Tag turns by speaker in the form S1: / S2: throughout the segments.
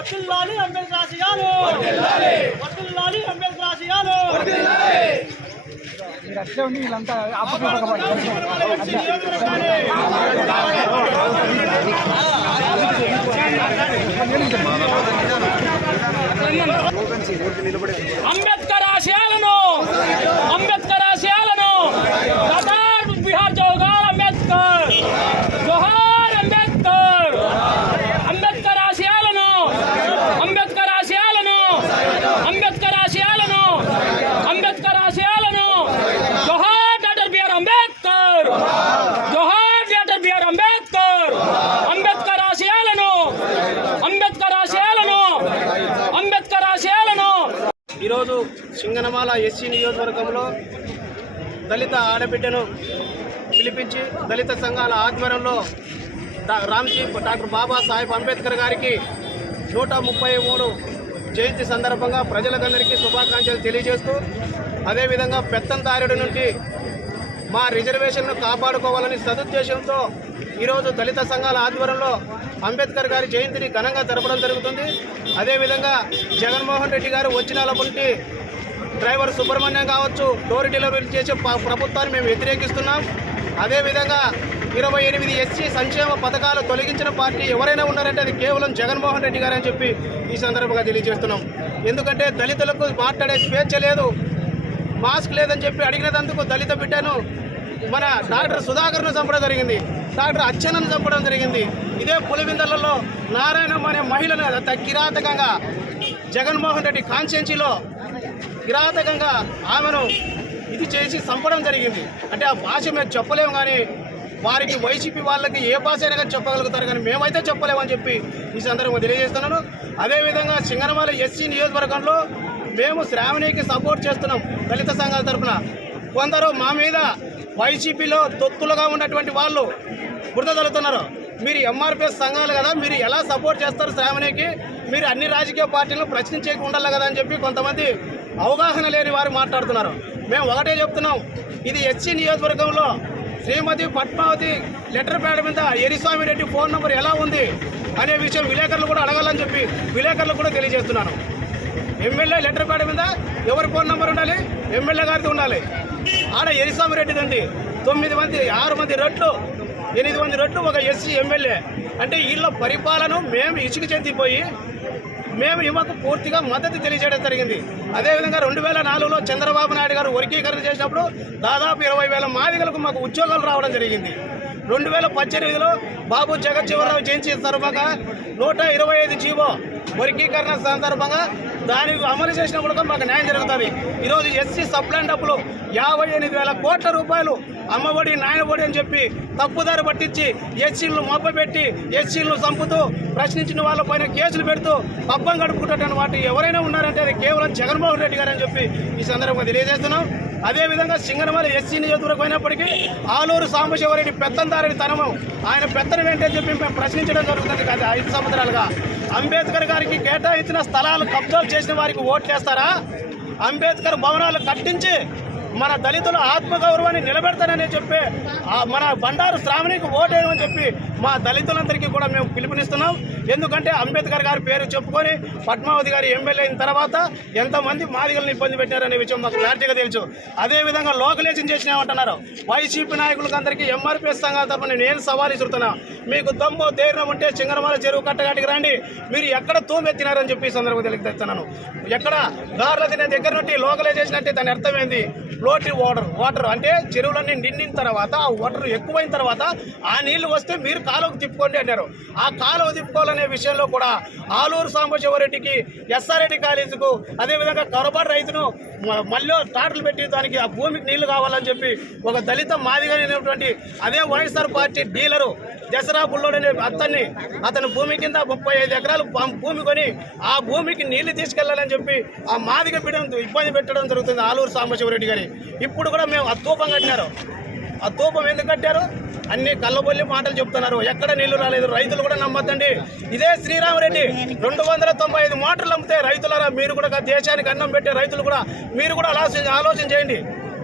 S1: వర్తిల్లాలి అంబేద్కర్ ఆశయాలు వర్తిల్లాలి అంబేద్కర్ ఆశయాలు
S2: మీరు అట్లే ఉండి వీళ్ళంతా
S3: అంబేద్కర్ ఆశయాలను అంబేద్కర్ ఆశయాలను సర్దార్ బిహార్ జవహర్ అంబేద్కర్ జోహార్ అంబేద్కర్ అంబేద్కర్ ఆశయాలను అంబేద్కర్ ఆశయాలను అంబేద్కర్ ఆశయాలను అంబేద్కర్ ఆశయాలను జోహార్ డాక్టర్ బిఆర్ అంబేద్కర్ జోహార్ డాక్టర్ బిఆర్ అంబేద్కర్ అంబేద్కర్ ఆశయాలను అంబేద్కర్ ఆశయాలను అంబేద్కర్ ఆశయాలను
S4: ఈరోజు సింగనమాల ఎస్సీ నియోజకవర్గంలో దళిత ఆడబిడ్డను పిలిపించి దళిత సంఘాల ఆధ్వర్యంలో రామ్జీ డాక్టర్ బాబాసాహెబ్ అంబేద్కర్ గారికి నూట ముప్పై మూడు జయంతి సందర్భంగా ప్రజలకందరికీ శుభాకాంక్షలు తెలియజేస్తూ అదేవిధంగా పెత్తందారుడి నుండి మా రిజర్వేషన్ను కాపాడుకోవాలని సదుద్దేశంతో ఈరోజు దళిత సంఘాల ఆధ్వర్యంలో అంబేద్కర్ గారి జయంతిని ఘనంగా జరపడం జరుగుతుంది. అదేవిధంగా జగన్మోహన్ రెడ్డి గారు వచ్చినప్పటి డ్రైవర్ సుబ్రహ్మణ్యం కావచ్చు డోర్ డెలివరీ చేసే ప్రభుత్వాన్ని మేము వ్యతిరేకిస్తున్నాం. అదేవిధంగా ఇరవై ఎనిమిది ఎస్సీ సంక్షేమ పథకాలు తొలగించిన పార్టీ ఎవరైనా ఉన్నారంటే అది కేవలం జగన్మోహన్ రెడ్డి గారని చెప్పి ఈ సందర్భంగా తెలియజేస్తున్నాం. ఎందుకంటే దళితులకు మాట్లాడే స్వేచ్ఛ లేదు మాస్క్ లేదని చెప్పి అడిగినందుకు దళిత బిడ్డను మన డాక్టర్ సుధాకర్ను చంపడం జరిగింది డాక్టర్ అచ్చన్నను చంపడం జరిగింది. ఇదే పులివిందలలో నారాయణం అనే మహిళను కిరాతకంగా జగన్మోహన్ రెడ్డి కాన్స్టిట్యున్సీలో కిరాతకంగా ఆమెను ఇది చేసి చంపడం జరిగింది. అంటే ఆ భాష మేము చెప్పలేము కానీ వారికి వైసీపీ వాళ్ళకి ఏ భాష అయినా కానీ చెప్పగలుగుతారు కానీ మేమైతే చెప్పలేమని చెప్పి ఈ సందర్భంగా తెలియజేస్తున్నాను. అదేవిధంగా సింగనమాల ఎస్సీ నియోజకవర్గంలో మేము శ్రావణికి సపోర్ట్ చేస్తున్నాం దళిత సంఘాల తరఫున కొందరు మా మీద వైసీపీలో తొత్తులుగా ఉన్నటువంటి వాళ్ళు బురద తలుతున్నారు. మీరు ఎంఆర్పిఎస్ సంఘాలు కదా మీరు ఎలా సపోర్ట్ చేస్తారు శ్రావణికి? మీరు అన్ని రాజకీయ పార్టీలను ప్రశ్నించేకి ఉండాలి కదా అని చెప్పి కొంతమంది అవగాహన లేని వారు మాట్లాడుతున్నారు. మేము ఒకటే చెప్తున్నాం. ఇది ఎస్సీ నియోజకవర్గంలో శ్రీమతి పద్మావతి లెటర్ ప్యాడ్ మీద ఎరిస్వామి రెడ్డి ఫోన్ నెంబర్ ఎలా ఉంది అనే విషయం విలేకరులు కూడా అడగాలని చెప్పి విలేకరులు కూడా తెలియజేస్తున్నాను. ఎమ్మెల్యే లెటర్ ప్యాడ్ మీద ఎవరి ఫోన్ నెంబర్ ఉండాలి? ఎమ్మెల్యే గారిది ఉండాలి. ఆడ ఎరిస్వామి రెడ్డిది ఉంది తొమ్మిది మంది ఆరు మంది రెట్లు ఎనిమిది మంది రెట్లు ఒక ఎస్సీ ఎమ్మెల్యే. అంటే వీళ్ళ పరిపాలన మేము ఇసుకు చెందిపోయి మేము యువకు పూర్తిగా మద్దతు తెలియజేయడం జరిగింది. అదేవిధంగా రెండు వేల నాలుగులో చంద్రబాబు నాయుడు గారు వర్గీకరణ చేసినప్పుడు దాదాపు ఇరవై వేల మాదిగలకు మాకు ఉద్యోగాలు రావడం జరిగింది. రెండు వేల పద్దెనిమిదిలో బాబు జగజ్జీవనరావు జయంతి సందర్భంగా నూట ఇరవై ఐదు జీవో వర్గీకరణ సందర్భంగా దానికి అమలు చేసినప్పుడు కూడా మాకు న్యాయం జరుగుతుంది. ఈరోజు ఎస్సీ సప్లైన్ డబ్బులు యాభై ఎనిమిది వేల కోట్ల రూపాయలు అమ్మఒడి నాయనబడి అని చెప్పి తప్పుదారి పట్టించి ఎస్సీలను మబ్బపెట్టి ఎస్సీలను చంపుతూ ప్రశ్నించిన వాళ్ళపైన కేసులు పెడుతూ పబ్బం గడుపుకుంటున్న వాటి ఎవరైనా ఉన్నారంటే అది కేవలం జగన్మోహన్ రెడ్డి గారు అని చెప్పి ఈ సందర్భంగా తెలియజేస్తున్నాం. అదేవిధంగా సింగనమల ఎస్సీ నియోజకవర్గం అయినప్పటికీ ఆలూరు సాంబశివరెడ్డి పెత్తందారెడ్డి తనము. ఆయన పెత్తనం ఏంటని చెప్పి మేము ప్రశ్నించడం జరుగుతుంది. గత ఐదు సంవత్సరాలుగా అంబేద్కర్ గారికి కేటాయించిన స్థలాలు కబ్జాలు చేసిన వారికి ఓట్లేస్తారా అంబేద్కర్ భవనాలు కట్టించి మన దళితుల ఆత్మగౌరవాన్ని నిలబెడతానని చెప్పి మన బండారు శ్రావణికి ఓటేయమని చెప్పి మా దళితులందరికీ కూడా మేము పిలుపునిస్తున్నాం. ఎందుకంటే అంబేద్కర్ గారి పేరు చెప్పుకొని పద్మావతి గారి ఎమ్మెల్యే అయిన తర్వాత ఎంతమంది మాదిగలను ఇబ్బంది పెట్టారనే విషయం మాకు క్లారిటీగా తెలుసు. అదేవిధంగా లోకలేషన్ చేసినామంటున్నారు. వైసీపీ నాయకులకు అందరికీ ఎంఆర్పిఎస్ సంఘాల తరఫున నేను సవాల్ ఇస్తున్నా మీకు దమ్ము ధైర్యం ఉంటే చింగరమాల చెరువు కట్టగాటికి రండి. మీరు ఎక్కడ తూమెత్తినారని చెప్పి ఈ సందర్భంగా తెలియజేస్తున్నాను. ఎక్కడ దారుల తినే దగ్గర నుండి లోకలైజేషన్ అంటే దాని అర్థమైంది ఏంది వాటర్ వాటర్ అంటే చెరువులన్నీ నిండిన తర్వాత ఆ వాటర్ ఎక్కువైన తర్వాత ఆ నీళ్ళు వస్తే మీరు కాలువకు తిప్పుకోండి అన్నారు. ఆ కాలువ తిప్పుకోవాలనే విషయంలో కూడా ఆలూరు సాంబశివరెడ్డికి ఎస్ఆర్రెడ్డి కాలేజీకు అదేవిధంగా కరబాటు రైతును మళ్ళీ టాటలు పెట్టి దానికి ఆ భూమికి నీళ్ళు కావాలని చెప్పి ఒక దళిత మాదిగైనటువంటి అదే YSR party dealer Dasara Bullodu అనే అతన్ని అతని భూమి కింద ముప్పై ఐదు ఎకరాలు భూమి కొని ఆ భూమికి నీళ్ళు తీసుకెళ్ళాలని చెప్పి ఆ మాదిగ బిడ్డను ఇబ్బంది పెట్టడం జరుగుతుంది ఆలూరు సాంబశివరెడ్డి గారి. ఇప్పుడు కూడా మేము అత్తూపం కట్టినారు. అత్తూపం ఎందుకు కట్టారు? అన్ని కళ్ళబొల్లి మాటలు చెప్తున్నారు. ఎక్కడ నీళ్ళు రాలేదు. రైతులు కూడా నమ్మద్దండి. ఇదే శ్రీరామరెడ్డి. రెండు వందల తొంభై ఐదు మోటార్లు అమ్మితే రైతులరా మీరు కూడా దేశానికి అన్నం పెట్టే రైతులు కూడా మీరు కూడా ఆలోచన ఆలోచన చేయండి.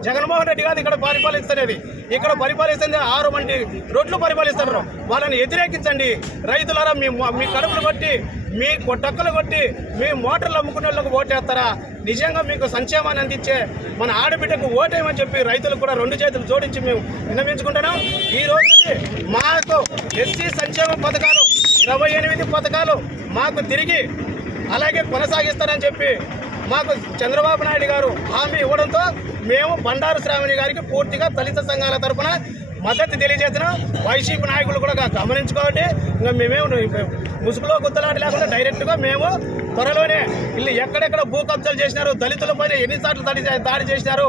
S4: జగన్మోహన్ రెడ్డి కాదు ఇక్కడ పరిపాలిస్తున్నది. ఇక్కడ పరిపాలిస్తుంది ఆరు మంది రోడ్లు పరిపాలిస్తున్నారు. వాళ్ళని వ్యతిరేకించండి. రైతులారా మీ మీ కడుపులు బట్టి మీ కొట్టక్కలు కొట్టి మీ మోటార్లు అమ్ముకునే వాళ్ళకు ఓటేస్తారా? నిజంగా మీకు సంక్షేమాన్ని అందించే మన ఆడబిడ్డకు ఓటేయమని చెప్పి రైతులకు కూడా రెండు చేతులు జోడించి మేము విన్నవించుకుంటున్నాం. ఈ రోజు మాకు ఎస్సీ సంక్షేమ పథకాలు ఇరవై ఎనిమిది పథకాలు మాకు తిరిగి అలాగే కొనసాగిస్తారని చెప్పి మాకు చంద్రబాబు నాయుడు గారు హామీ ఇవ్వడంతో మేము బండారు శ్రావణి గారికి పూర్తిగా దళిత సంఘాల తరఫున మద్దతు తెలియజేస్తున్నాం. వైసీపీ నాయకులు కూడా గమనించుకోండి. ఇంకా మేమేమి ముసుగులో గుద్దలాట లేకుండా డైరెక్ట్గా మేము త్వరలోనే ఇల్లు ఎక్కడెక్కడ భూ కబ్జాలు చేసినారు దళితులపైన ఎన్నిసార్లు దాడి దాడి చేసినారు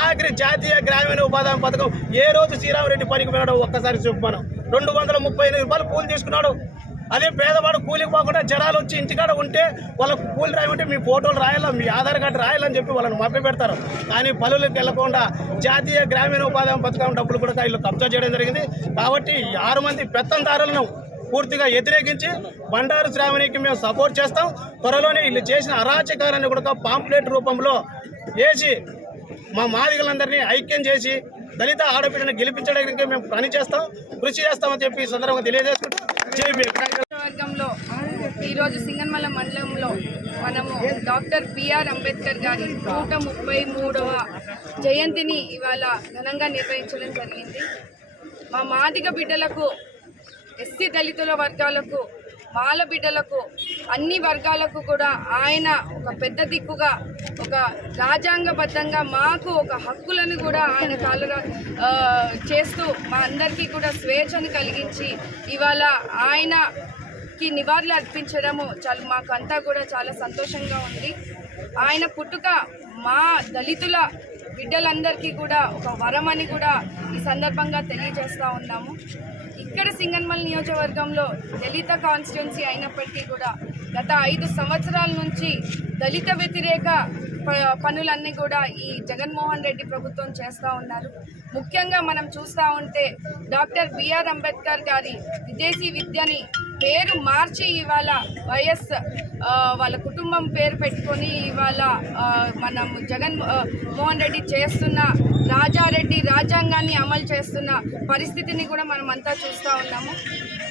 S4: ఆఖరి జాతీయ గ్రామీణ ఉపాధి పథకం ఏ రోజు శ్రీరామరెడ్డి పనికి వెళ్ళాడో ఒక్కసారి చెప్పు మనం. రెండు వందల ముప్పై ఎనిమిది రూపాయలు కూలి తీసుకున్నాడు. అదే పేదవాడు కూలికి పోకుండా జనాలు వచ్చి ఇంటికాడ ఉంటే వాళ్ళకు కూలి రాయమంటే మీ ఫోటోలు రాయాలా మీ ఆధార్ కార్డు రాయాలని చెప్పి వాళ్ళని మభ్య పెడతారు. కానీ పనులకు వెళ్ళకుండా జాతీయ గ్రామీణ ఉపాధి పథకం డబ్బులు కూడా వీళ్ళు కబ్జా చేయడం జరిగింది. కాబట్టి ఆరు మంది పెత్తందారులను పూర్తిగా వ్యతిరేకించి బండారు శ్రావణికి మేము సపోర్ట్ చేస్తాం. త్వరలోనే వీళ్ళు చేసిన అరాచకారాన్ని కూడా పాంప్లెట్ రూపంలో వేసి మా మాదిగలందరినీ ఐక్యం చేసి దళిత ఆడపిల్లని గెలిపించడానికి మేము పని చేస్తాం కృషి చేస్తామని చెప్పి ఈ సందర్భంగా తెలియజేసుకుంటాం
S5: వర్గంలో ఈరోజు సింగన్మల మండలంలో మనము డాక్టర్ బిఆర్ అంబేద్కర్ గారి నూట ముప్పై మూడవ జయంతిని ఇవాళ ఘనంగా నిర్వహించడం జరిగింది. మా మాదిగ బిడ్డలకు ఎస్సీ దళితుల వర్గాలకు మాల బిడ్డలకు అన్ని వర్గాలకు కూడా ఆయన ఒక పెద్ద దిక్కుగా ఒక రాజ్యాంగబద్ధంగా మాకు ఒక హక్కులను కూడా ఆయన కాలు చేస్తూ మా అందరికీ కూడా స్వేచ్ఛను కలిగించి ఇవాళ ఆయనకి నివాళులు అర్పించడము చాలా మాకంతా కూడా చాలా సంతోషంగా ఉంది. ఆయన పుట్టుక మా దళితుల బిడ్డలందరికీ కూడా ఒక వరం అని కూడా ఈ సందర్భంగా తెలియజేస్తూ ఉన్నాము. ఇక్కడ సింగన్మల్ నియోజకవర్గంలో దళిత కాన్స్టిట్యున్సీ అయినప్పటికీ కూడా గత ఐదు సంవత్సరాల నుంచి దళిత వ్యతిరేక పనులన్నీ కూడా ఈ జగన్మోహన్ రెడ్డి ప్రభుత్వం చేస్తూ ఉన్నారు. ముఖ్యంగా మనం చూస్తూ ఉంటే డాక్టర్ బిఆర్ అంబేద్కర్ గారి విదేశీ విద్యని పేరు మార్చి ఇవాళ వైఎస్ వాళ్ళ కుటుంబం పేరు పెట్టుకొని ఇవాళ మనం జగన్ మోహన్ రెడ్డి చేస్తున్న రాజారెడ్డి రాజ్యాంగాన్ని అమలు చేస్తున్న పరిస్థితిని కూడా మనం అంతా చూస్తూ ఉన్నాము.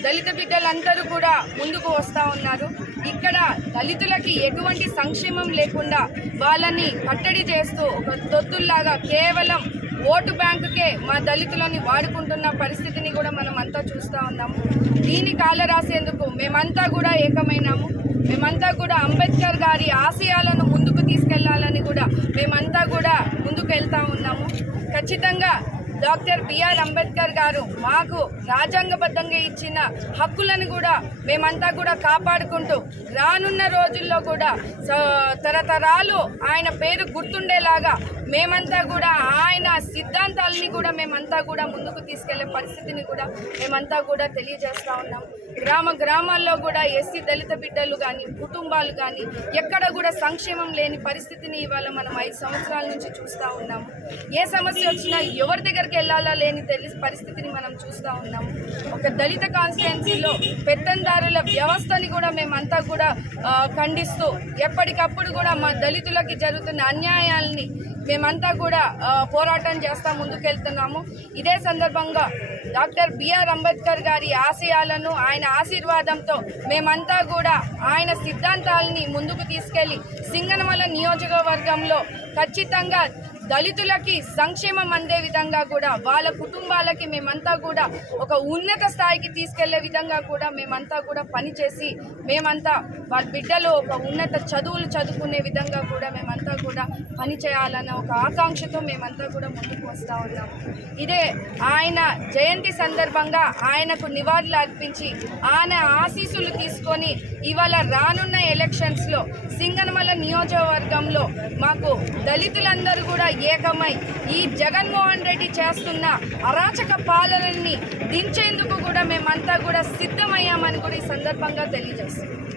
S5: దళిత బిడ్డలందరూ కూడా ముందుకు వస్తూ ఉన్నారు. ఇక్కడ దళితులకి ఎటువంటి సంక్షేమం లేకుండా వాళ్ళని కట్టడి చేస్తూ ఒక తొత్తుల్లాగా కేవలం ఓటు బ్యాంకుకే మా దళితులని వాడుకుంటున్న పరిస్థితిని కూడా మనం అంతా చూస్తూ ఉన్నాము. దీని కాల రాసేందుకు మేమంతా కూడా ఏకమైనాము. మేమంతా కూడా అంబేద్కర్ గారి ఆశయాలను ముందుకు తీసుకెళ్ళాలని కూడా మేమంతా కూడా ముందుకు వెళ్తా ఉన్నాము. ఖచ్చితంగా డాక్టర్ బిఆర్ అంబేద్కర్ గారు మాకు రాజ్యాంగబద్ధంగా ఇచ్చిన హక్కులను కూడా మేమంతా కూడా కాపాడుకుంటూ రానున్న రోజుల్లో కూడా స- తరతరాలు ఆయన పేరు గుర్తుండేలాగా మేమంతా కూడా ఆయన సిద్ధాంతాలని కూడా మేమంతా కూడా ముందుకు తీసుకెళ్ళే పరిస్థితిని కూడా మేమంతా కూడా తెలియజేస్తా ఉన్నాం. గ్రామ గ్రామాల్లో కూడా ఎస్సీ దళిత బిడ్డలు కానీ కుటుంబాలు కానీ ఎక్కడ కూడా సంక్షేమం లేని పరిస్థితిని ఇవాళ మనం ఐదు సంవత్సరాల నుంచి చూస్తూ ఉన్నాము. ఏ సమస్య వచ్చినా ఎవరి దగ్గరికి వెళ్ళాలా లేని తెలిసి పరిస్థితిని మనం చూస్తూ ఉన్నాము. ఒక దళిత కాన్స్టిట్యున్సీలో పెత్తందారుల వ్యవస్థని కూడా మేమంతా కూడా ఖండిస్తూ ఎప్పటికప్పుడు కూడా మా దళితులకి జరుగుతున్న అన్యాయాల్ని మేమంతా కూడా పోరాటం చేస్తా ముందుకెళ్తున్నాము. ఇదే సందర్భంగా డాక్టర్ బిఆర్ అంబేద్కర్ గారి ఆశయాలను ఆయన ఆశీర్వాదంతో మేమంతా కూడా ఆయన సిద్ధాంతాలని ముందుకు తీసుకెళ్ళి సింగనమల నియోజకవర్గంలో ఖచ్చితంగా దళితులకి సంక్షేమం అందే విధంగా కూడా వాళ్ళ కుటుంబాలకి మేమంతా కూడా ఒక ఉన్నత స్థాయికి తీసుకెళ్ళే విధంగా కూడా మేమంతా కూడా పనిచేసి మేమంతా వాళ్ళ బిడ్డలు ఒక ఉన్నత చదువులు చదువుకునే విధంగా కూడా మేమంతా కూడా పని చేయాలన్న ఒక ఆకాంక్షతో మేమంతా కూడా ముందుకు వస్తూ ఉన్నాము ఇదే ఆయన జయంతి సందర్భంగా ఆయనకు నివాళులు అర్పించి ఆయన ఆశీస్సులు తీసుకొని ఇవాళ రానున్న ఎలక్షన్స్లో సింగనమల నియోజకవర్గంలో మాకు దళితులందరూ కూడా ఏకమై ఈ జగన్మోహన్ రెడ్డి చేస్తున్న అరాచక పాలనని దించేందుకు కూడా మేమంతా కూడా సిద్ధమయ్యామని కూడా ఈ సందర్భంగా తెలియజేస్తున్నాం.